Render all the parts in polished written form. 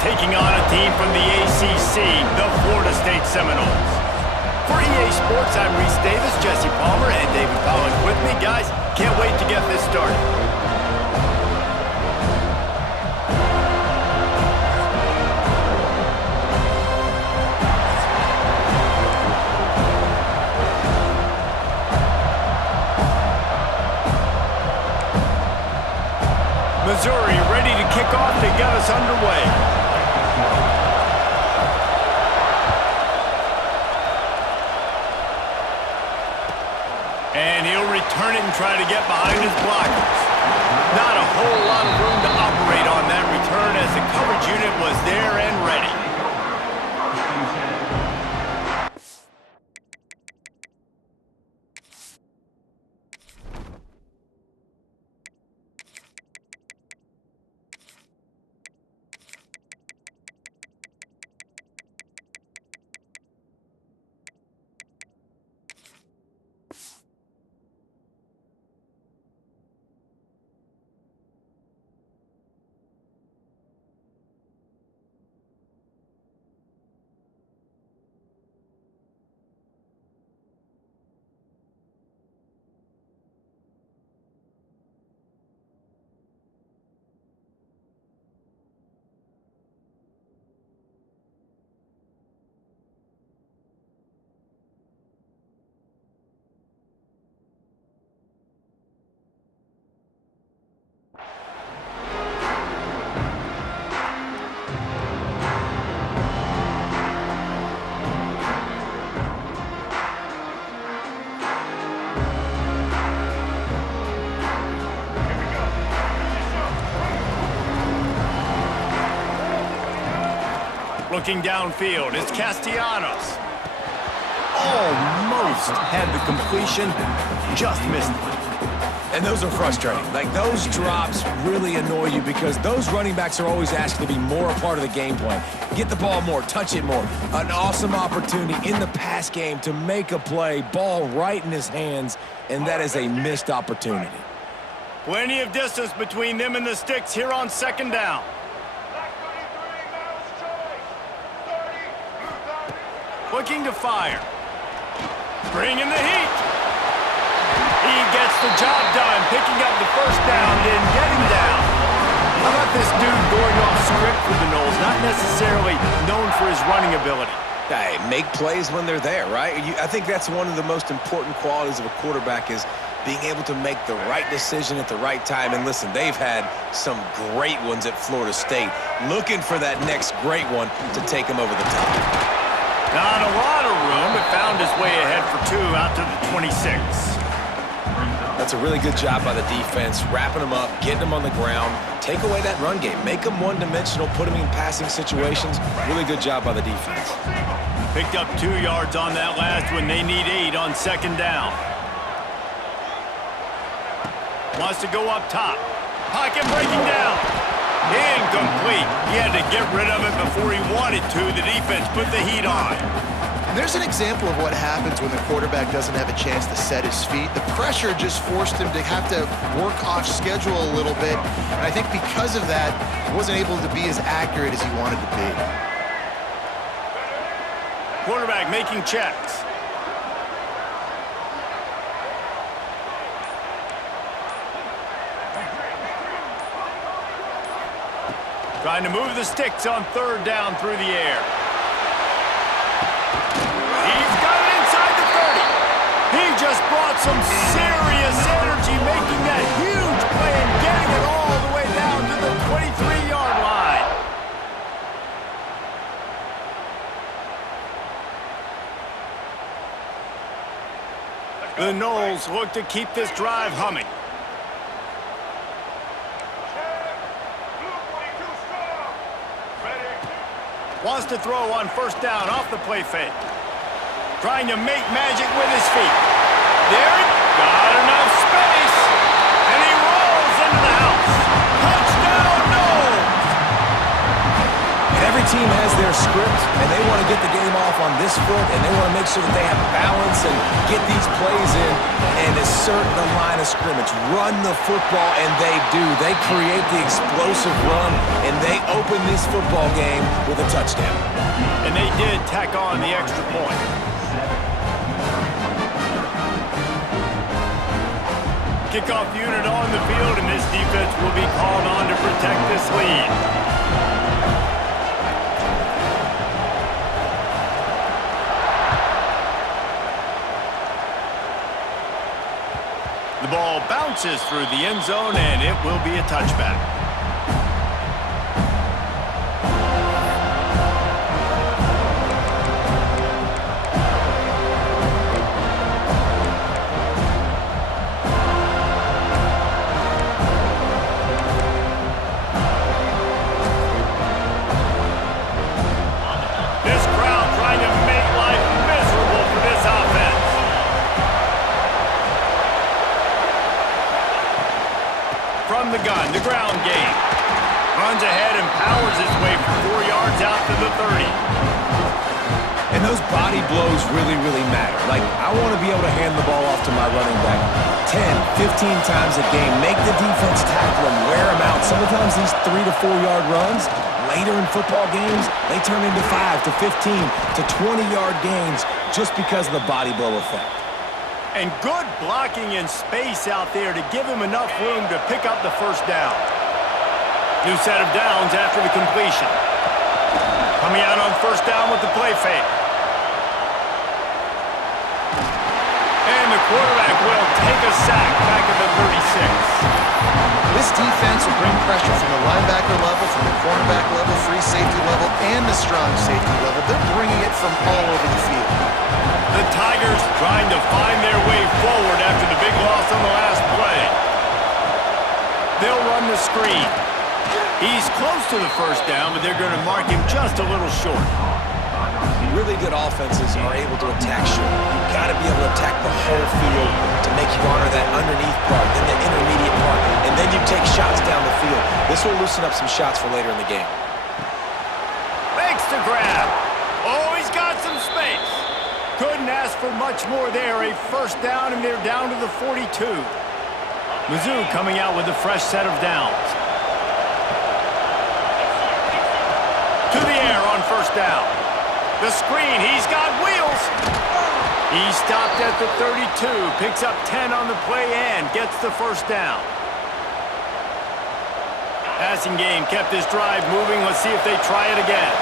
taking on a team from the ACC, the Florida State Seminoles. For EA Sports, I'm Reese Davis, Jesse Palmer, and David Pollock with me. Guys, can't wait to get this started. Missouri ready to kick off to get us underway. And he'll return it and try to get behind his blockers. Not a whole lot of room to operate on that return as the coverage unit was there and ready. Looking downfield, it's Castellanos. Almost had the completion, just missed it. And those are frustrating. Like, those drops really annoy you because those running backs are always asked to be more a part of the game plan. Get the ball more, touch it more. An awesome opportunity in the pass game to make a play, ball right in his hands, and that is a missed opportunity. Plenty of distance between them and the sticks here on second down. Looking to fire. Bringing the heat. He gets the job done, picking up the first down, then getting down. How about this dude going off script for the Noles, not necessarily known for his running ability? Hey, make plays when they're there, right? I think that's one of the most important qualities of a quarterback is being able to make the right decision at the right time. And listen, they've had some great ones at Florida State. Looking for that next great one to take them over the top. Not a lot of room, but found his way ahead for two out to the 26. That's a really good job by the defense, wrapping them up, getting them on the ground, take away that run game, make them one-dimensional, put them in passing situations. Really good job by the defense. Picked up 2 yards on that last one. They need 8 on second down. Wants to go up top. Pocket breaking down. Incomplete. He had to get rid of it before he wanted to. The defense put the heat on. There's an example of what happens when the quarterback doesn't have a chance to set his feet. The pressure just forced him to have to work off schedule a little bit. And I think because of that, he wasn't able to be as accurate as he wanted to be. Quarterback making checks. Trying to move the sticks on third down through the air. He's got it inside the 30. He just brought some serious energy, making that huge play and getting it all the way down to the 23-yard line. The Noles look to keep this drive humming. Wants to throw on first down off the play fake. Trying to make magic with his feet. There it got enough space. And he rolls into the house. Touchdown, Noles! And every team has their script, and they want to get the game off on this foot, and they want to make sure that they have balance and get these plays in and assert the line of scrimmage. Run the football, and they do. They create the explosive run, and they open this football game with a touchdown. And they did tack on the extra point. Kickoff unit on the field, and this defense will be called on to protect this lead. The ball bounces through the end zone, and it will be a touchback. From the gun, the ground game. Runs ahead and powers his way for 4 yards out to the 30. And those body blows really, really matter. Like, I want to be able to hand the ball off to my running back 10, 15 times a game. Make the defense tackle him, wear him out. Sometimes these 3 to 4 yard runs, later in football games, they turn into 5 to 15 to 20-yard gains just because of the body blow effect. And good blocking in space out there to give him enough room to pick up the first down. New set of downs after the completion. Coming out on first down with the play fake. And the quarterback will take a sack back at the 36. This defense will bring pressure from the linebacker level, from the cornerback level, free safety level, and the strong safety level. They're bringing it from all over the field. The Tigers trying to find their way forward after the big loss on the last play. They'll run the screen. He's close to the first down, but they're going to mark him just a little short. Really good offenses are able to attack short. You've got to be able to attack the whole field to make you honor that underneath part, then the intermediate part, and then you take shots down the field. This will loosen up some shots for later in the game. Fakes to grab. Oh, he's got some space. Couldn't ask for much more there. A first down, and they're down to the 42. Mizzou coming out with a fresh set of downs. To the air on first down. The screen, he's got wheels. He stopped at the 32, picks up 10 on the play and gets the first down. Passing game kept this drive moving. Let's see if they try it again.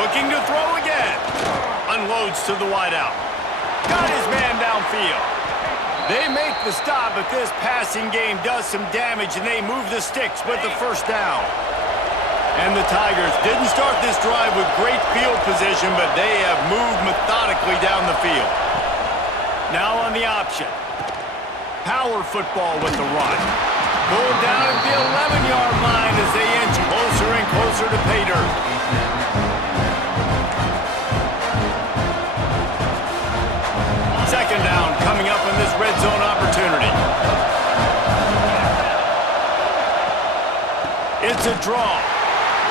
Looking to throw again. Unloads to the wideout. Got his man downfield. They make the stop, but this passing game does some damage, and they move the sticks with the first down. And the Tigers didn't start this drive with great field position, but they have moved methodically down the field. Now on the option. Power football with the run. Pulled down at the 11-yard line as they inch closer and closer to pay dirt. Second down coming up in this red zone opportunity. It's a draw.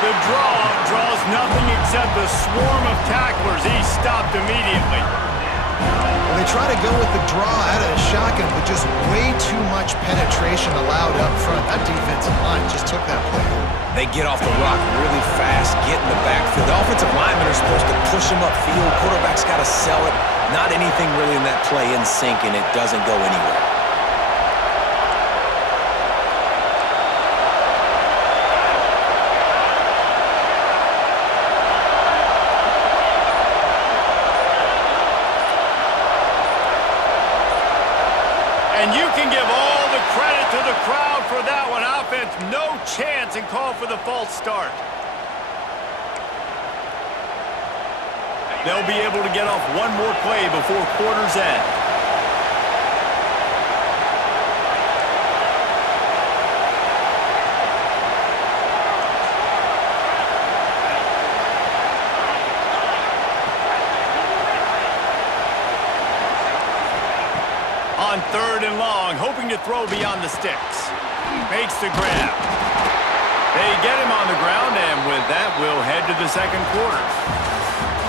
The draw draws nothing except a swarm of tacklers. He's stopped immediately. Well, they try to go with the draw out of the shotgun, but just way too much penetration allowed up front. That defensive line just took that play. They get off the rock really fast, get in the backfield. The offensive linemen are supposed to push him upfield. Quarterback's got to sell it. Not anything really in that play in sync, and it doesn't go anywhere. And you can give all the credit to the crowd for that one. Offense, no chance, and call for the false start. They'll be able to get off one more play before quarter's end. On third and long, hoping to throw beyond the sticks. Makes the grab. They get him on the ground, and with that, we'll head to the second quarter.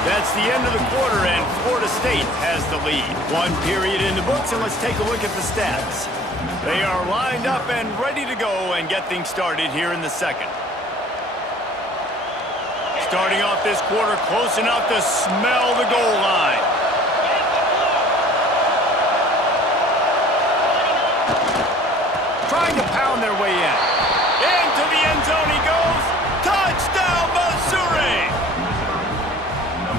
That's the end of the quarter, and Florida State has the lead. One period in the books, and let's take a look at the stats. They are lined up and ready to go and get things started here in the second. Starting off this quarter close enough to smell the goal line. Trying to pound their way in. Into the end zone he goes. Touchdown, Missouri!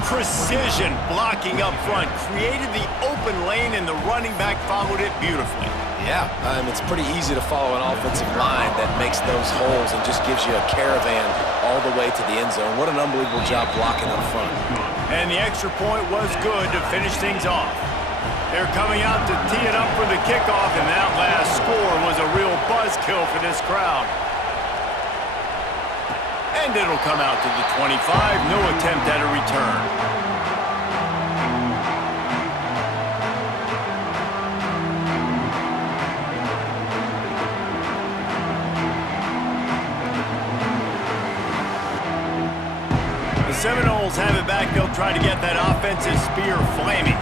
Precision blocking up front created the open lane, and the running back followed it beautifully. Yeah, it's pretty easy to follow an offensive line that makes those holes and just gives you a caravan all the way to the end zone. What an unbelievable job blocking up front. And the extra point was good to finish things off. They're coming out to tee it up for the kickoff, and that last score was a real buzzkill for this crowd. And it'll come out to the 25, no attempt at a return. Seminoles have it back. They'll try to get that offensive spear flaming.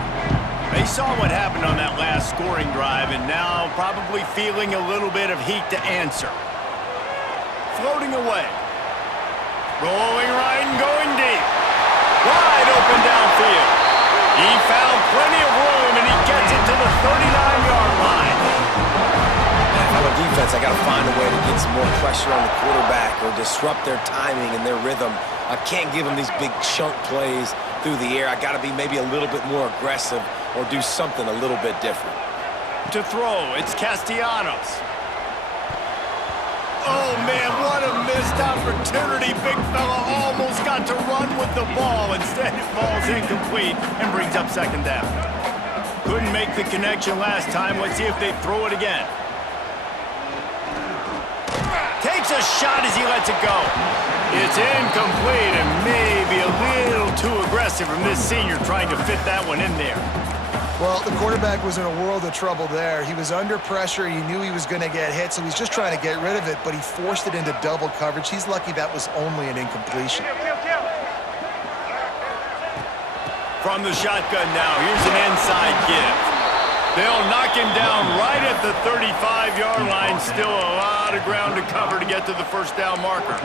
They saw what happened on that last scoring drive, and now probably feeling a little bit of heat to answer. Floating away. Rolling right and going deep. Wide open downfield. He found plenty of room, and he gets it to the 39-yard line. If I'm a defense, I got to find a way to get some more pressure on the quarterback or disrupt their timing and their rhythm. I can't give them these big chunk plays through the air. I got to be maybe a little bit more aggressive or do something a little bit different. To throw, it's Castellanos. Oh, man, what a missed opportunity. Big fella almost got to run with the ball. Instead, it falls incomplete and brings up second down. Couldn't make the connection last time. Let's see if they throw it again. Takes a shot as he lets it go. It's incomplete and maybe a little too aggressive from this senior trying to fit that one in there. Well, the quarterback was in a world of trouble there. He was under pressure. He knew he was going to get hit, so he's just trying to get rid of it, but he forced it into double coverage. He's lucky that was only an incompletion. From the shotgun now, here's an inside give. They'll knock him down right at the 35-yard line. Still a lot of ground to cover to get to the first down marker.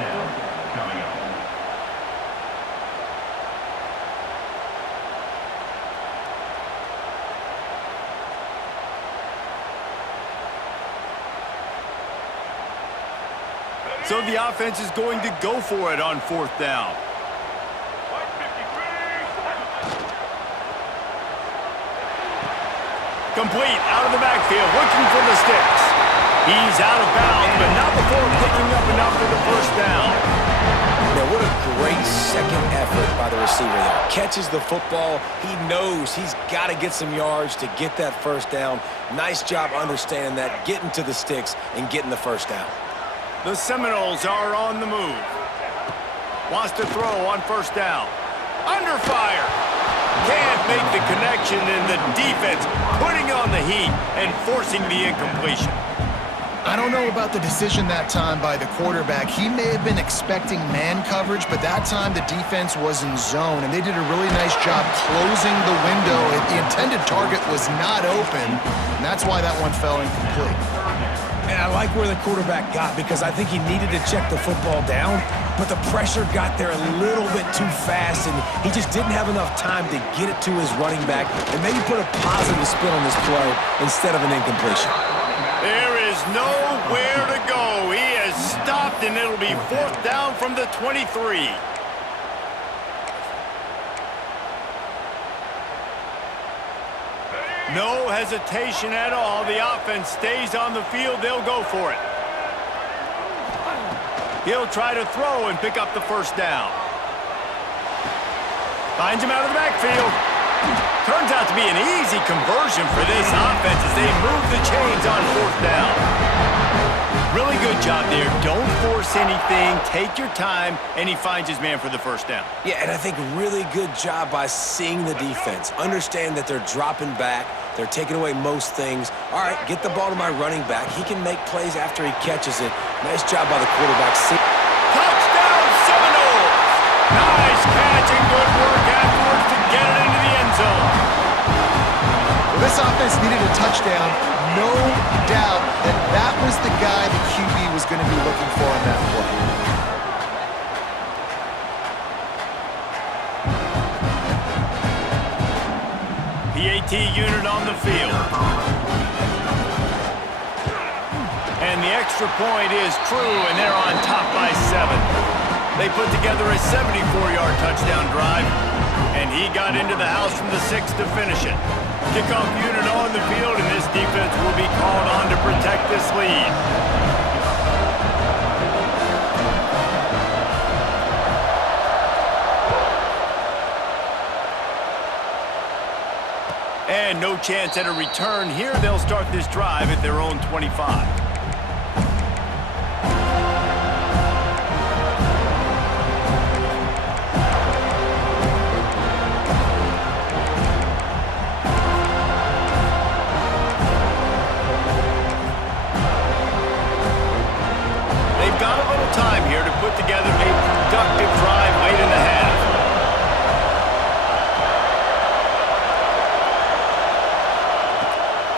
So the offense is going to go for it on fourth down. Complete out of the backfield, looking for the sticks. He's out of bounds, but not before picking up enough for the first down. Now, what a great second effort by the receiver there. Catches the football. He knows he's got to get some yards to get that first down. Nice job understanding that, getting to the sticks and getting the first down. The Seminoles are on the move. Wants to throw on first down. Under fire. Can't make the connection, and the defense putting on the heat and forcing the incompletion. I don't know about the decision that time by the quarterback. He may have been expecting man coverage, but that time the defense was in zone, and they did a really nice job closing the window. The intended target was not open, and that's why that one fell incomplete. And I like where the quarterback got because I think he needed to check the football down, but the pressure got there a little bit too fast, and he just didn't have enough time to get it to his running back and maybe put a positive spin on this play instead of an incompletion. There is nowhere to go. He has stopped, and it'll be fourth down from the 23. No hesitation at all. The offense stays on the field. They'll go for it. He'll try to throw and pick up the first down. Finds him out of the backfield. Turns out to be an easy conversion for this offense as they move the chains on fourth down. Really good job there. Don't force anything. Take your time, and he finds his man for the first down. Yeah, and I think really good job by seeing the defense. Understand that they're dropping back. They're taking away most things. All right, get the ball to my running back. He can make plays after he catches it. Nice job by the quarterback. This offense needed a touchdown. No doubt that that was the guy the QB was going to be looking for on that play. PAT unit on the field. And the extra point is true, and they're on top by 7. They put together a 74-yard touchdown drive, and he got into the house from the 6 to finish it. Kickoff unit on the field, and this defense will be called on to protect this lead. And no chance at a return here. They'll start this drive at their own 25. Time here to put together a productive drive late in the half.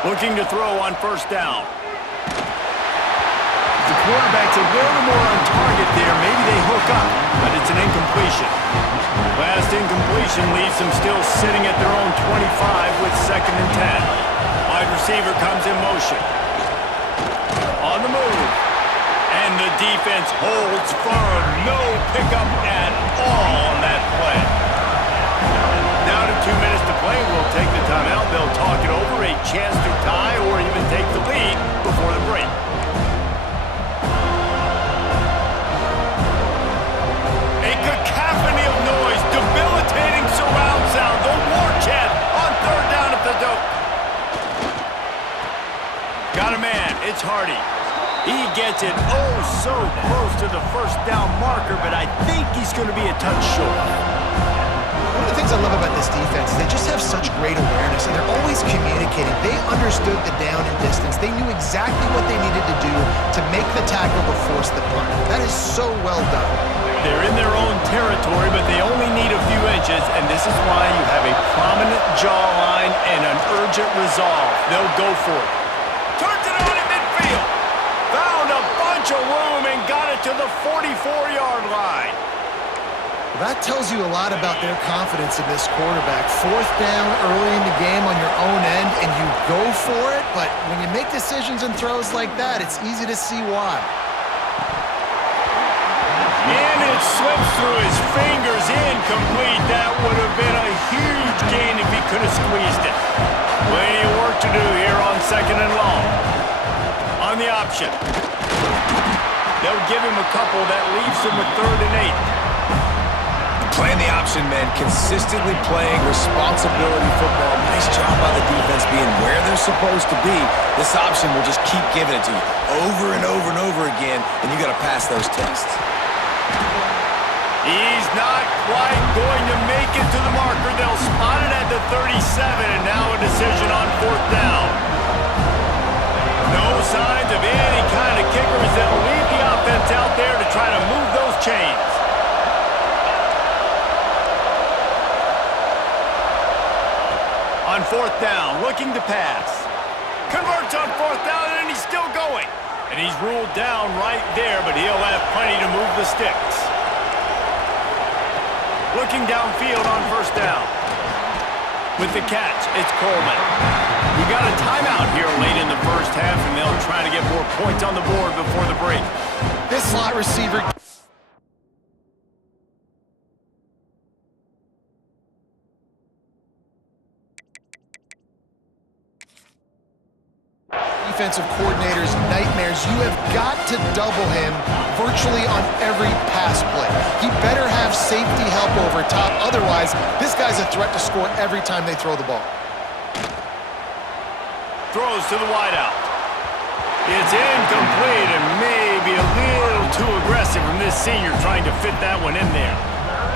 Looking to throw on first down. The quarterback's a little more on target there. Maybe they hook up, but it's an incompletion. Last incompletion leaves them still sitting at their own 25 with 2nd and 10. Wide receiver comes in motion. On the move. And the defense holds firm. No pickup at all on that play. Down to 2 minutes to play. We'll take the timeout. They'll talk it over. A chance to tie or even take the lead before the break. A cacophony of noise. Debilitating surround sound. The war chant on 3rd down at the dope. Got a man. It's Hardy. He gets it oh so close to the first down marker, but I think he's going to be a touch short. One of the things I love about this defense is they just have such great awareness, and they're always communicating. They understood the down and distance. They knew exactly what they needed to do to make the tackle to force the punt. That is so well done. They're in their own territory, but they only need a few inches, and this is why you have a prominent jawline and an urgent resolve. They'll go for it. Turns it on in midfield. Found a bunch of room and got it to the 44-yard line. That tells you a lot about their confidence in this quarterback. 4th down early in the game on your own end, and you go for it, but when you make decisions and throws like that, it's easy to see why. And it slips through his fingers, incomplete. That would have been a huge gain if he could have squeezed it. Plenty of work to do here on 2nd and long. On the option. They'll give him a couple. That leaves him with 3rd and 8. Playing the option, man. Consistently playing responsibility football. Nice job by the defense being where they're supposed to be. This option will just keep giving it to you over and over and over again, and you got to pass those tests. He's not quite going to make it to the marker. They'll spot it at the 37, and now a decision on 4th down. No signs of any kind of kickers. They'll leave the offense out there to try to move those chains. On 4th down, looking to pass. Converts on 4th down, and he's still going. And he's ruled down right there, but he'll have plenty to move the sticks. Looking downfield on 1st down. With the catch, it's Coleman. We got a timeout here late in the first half, and they'll try to get more points on the board before the break. This slot receiver... Defensive coordinators' nightmares. You have got to double him virtually on every pass play. He better have safety help over top. Otherwise, this guy's a threat to score every time they throw the ball. Throws to the wideout. It's incomplete and maybe a little too aggressive from this senior trying to fit that one in there.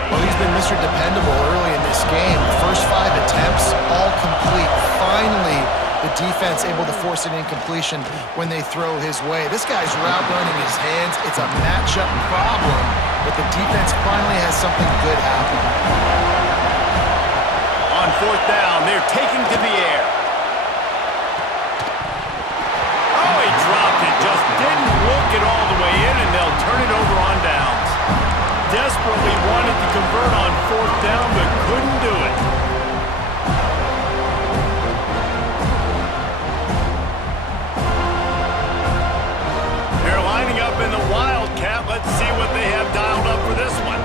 Well, he's been Mr. Dependable early in this game. The first 5 attempts, all complete. Finally, the defense able to force an incompletion when they throw his way. This guy's route running his hands. It's a matchup problem, but the defense finally has something good happen. On 4th down, they're taking to the air. fourth down, but couldn't do it. They're lining up in the Wildcat. Let's see what they have dialed up for this one.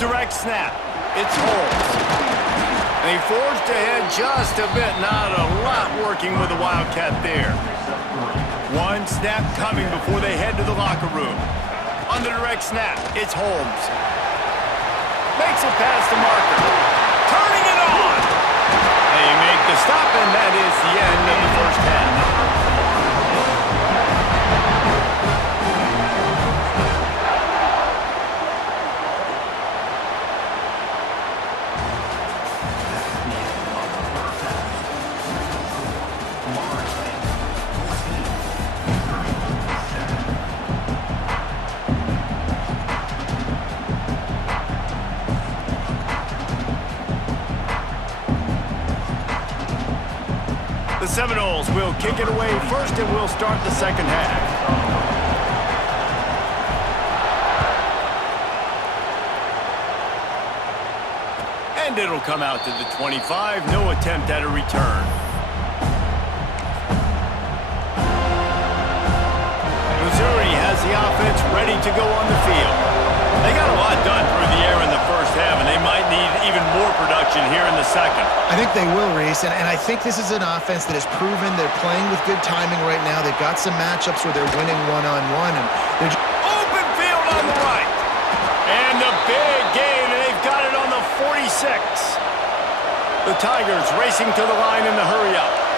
Direct snap. It's Holmes. And he forged ahead just a bit. Not a lot working with the Wildcat there. One snap coming before they head to the locker room. On the direct snap, it's Holmes. Makes it past the marker. Turning it on. They make the stop, and that is the end of the first half. The Seminoles will kick it away first, and we'll start the second half. And it'll come out to the 25. No attempt at a return. Missouri has the offense ready to go on the field. They got a lot done through the air in the first half, and they might need even more production here in the second. I think they will, Reese, and I think this is an offense that has proven they're playing with good timing right now. They've got some matchups where they're winning one-on-one, and they're just... Open field on the right. And the big gain, and they've got it on the 46. The Tigers racing to the line in the hurry-up.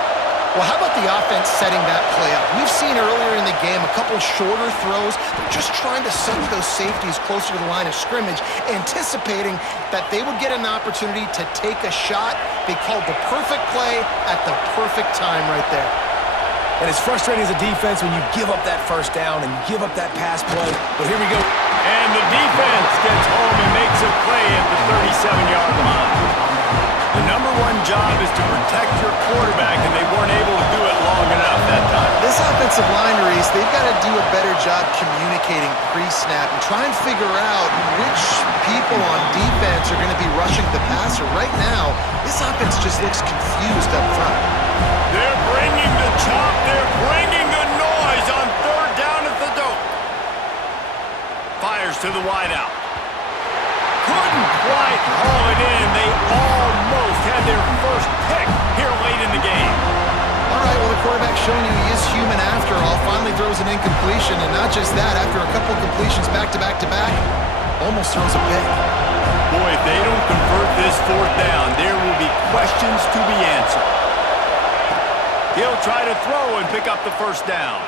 Well, how about the offense setting that play up? We've seen earlier in the game a couple shorter throws. They're just trying to send those safeties closer to the line of scrimmage, anticipating that they would get an opportunity to take a shot. They called the perfect play at the perfect time right there. And it's frustrating as a defense when you give up that first down and give up that pass play. But here we go. And the defense gets home and makes a play at the 37-yard line. The number one job is to protect your quarterback, and they weren't able to do it long enough that time. This offensive line, Reese, they've got to do a better job communicating pre-snap and try and figure out which people on defense are going to be rushing the passer. Right now, this offense just looks confused up front. They're bringing the chop. They're bringing the noise on third down at the dope. Fires to the wideout. Couldn't quite haul it in. They almost had their first pick here late in the game. All right, well, the quarterback's showing you he is human after all. Finally throws an incompletion, and not just that, after a couple completions back-to-back-to-back, almost throws a pick. Boy, if they don't convert this fourth down, there will be questions to be answered. He'll try to throw and pick up the first down.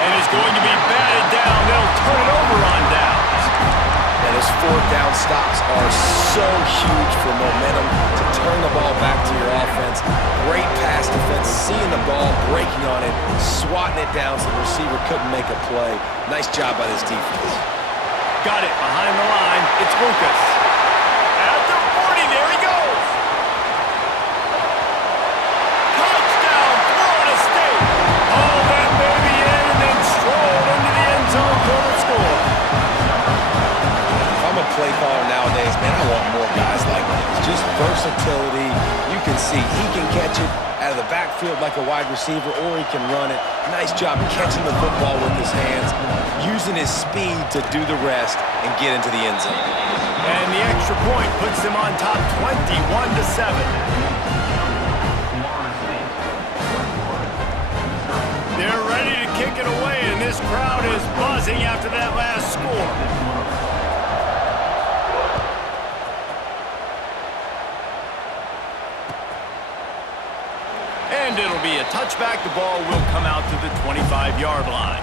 And it's going to be batted down. They'll turn it over on downs. And those fourth down stops are so huge for momentum to turn the ball back to your offense. Great pass defense, seeing the ball, breaking on it, swatting it down so the receiver couldn't make a play. Nice job by this defense. Got it behind the line. It's Lucas. At the 40, there he goes. Touchdown, Florida State. Oh, that baby in and then strolled into the end zone for the score. I'm a play caller nowadays, man. I want more guys like this. Just versatility. You can see he can catch it out of the backfield like a wide receiver, or he can run it. Nice job catching the football with his hands, using his speed to do the rest and get into the end zone. And the extra point puts them on top 21-7. They're ready to kick it away, and this crowd is buzzing after that last score. And it'll be a touchback. The ball will come out to the 25-yard line.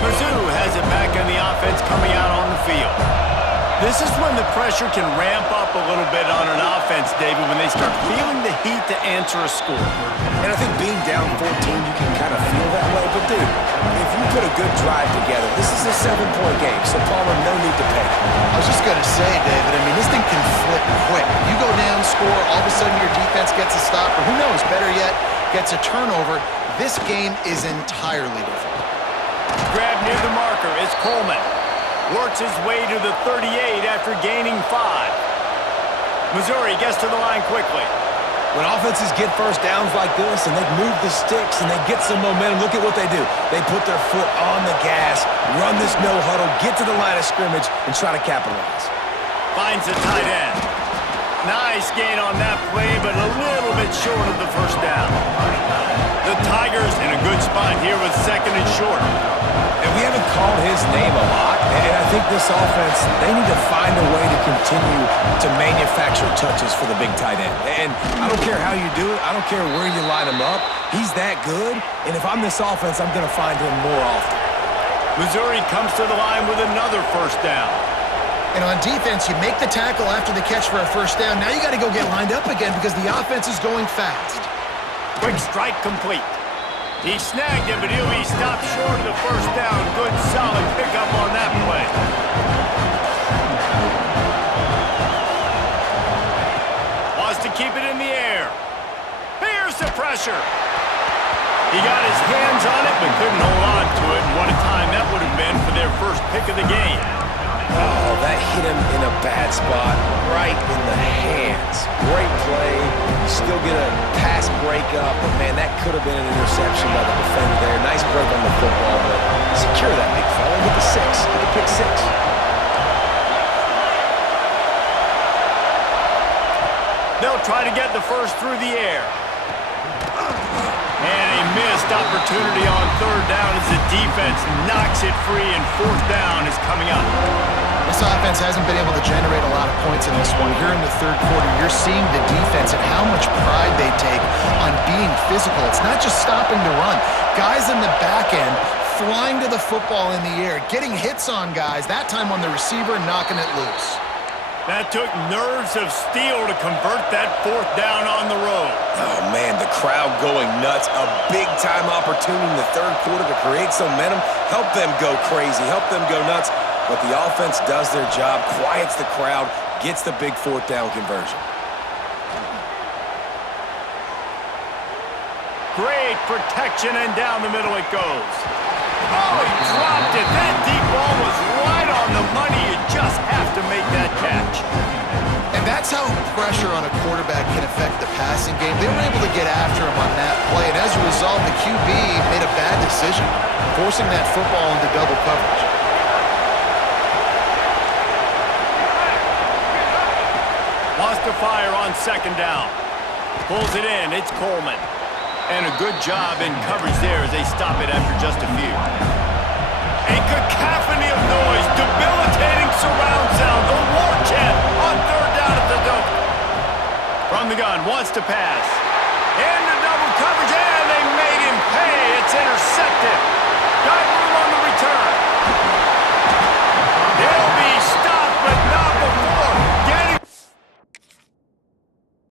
Mizzou has it back on the offense coming out on the field. This is when the pressure can ramp up a little bit on an offense, David, when they start feeling the heat to answer a score. And I think being down 14, you can kind of feel that way. But, dude, if you put a good drive together, this is a 7-point game, so Palmer, no need to panic. I was just going to say, David, I mean, this thing can flip quick. You go down, score, all of a sudden your defense gets a stop, or who knows, better yet, gets a turnover. This game is entirely different. Grab near the marker. It's Coleman. Works his way to the 38 after gaining 5. Missouri gets to the line quickly. When offenses get first downs like this and they move the sticks and they get some momentum, look at what they do. They put their foot on the gas, run this no-huddle, get to the line of scrimmage, and try to capitalize. Finds the tight end. Nice gain on that play, but a little bit short of the first down. The Tigers in a good spot here with 2nd and short. And we haven't called his name a lot, and I think this offense, they need to find a way to continue to manufacture touches for the big tight end. And I don't care how you do it. I don't care where you line him up. He's that good, and if I'm this offense, I'm going to find him more often. Missouri comes to the line with another first down. And on defense, you make the tackle after the catch for a first down. Now you got to go get lined up again because the offense is going fast. Quick strike complete. He snagged him, but he'll be stopped short of the first down. Good, solid pickup on that play. Wants to keep it in the air. Here's the pressure. He got his hands on it, but couldn't hold on to it. And what a time that would have been for their first pick of the game. Oh, that hit him in a bad spot, right in the hands. Great play. You still get a pass breakup, but, man, that could have been an interception by the defender there. Nice break on the football, but secure that big fella. Get the 6. Get the pick 6. They'll try to get the first through the air. And a missed opportunity on 3rd down as the defense knocks it free, and 4th down is coming up. This offense hasn't been able to generate a lot of points in this one. Here in the 3rd quarter, you're seeing the defense and how much pride they take on being physical. It's not just stopping to run. Guys in the back end flying to the football in the air, getting hits on guys, that time on the receiver, knocking it loose. That took nerves of steel to convert that 4th down on the road. Oh, man, the crowd going nuts. A big-time opportunity in the 3rd quarter to create some momentum, help them go crazy, help them go nuts. But the offense does their job, quiets the crowd, gets the big 4th down conversion. Great protection, and down the middle it goes. Oh, he dropped it. That deep ball was right on the money. You just have to make that catch. And that's how pressure on a quarterback can affect the passing game. They were able to get after him on that play, and as a result, the QB made a bad decision, forcing that football into double coverage. Wants to fire on 2nd down. Pulls it in. It's Coleman. And a good job in coverage there as they stop it after just a few. A cacophony of noise, debilitating surround sound, the war chant on 3rd down at the dome. From the gun, wants to pass.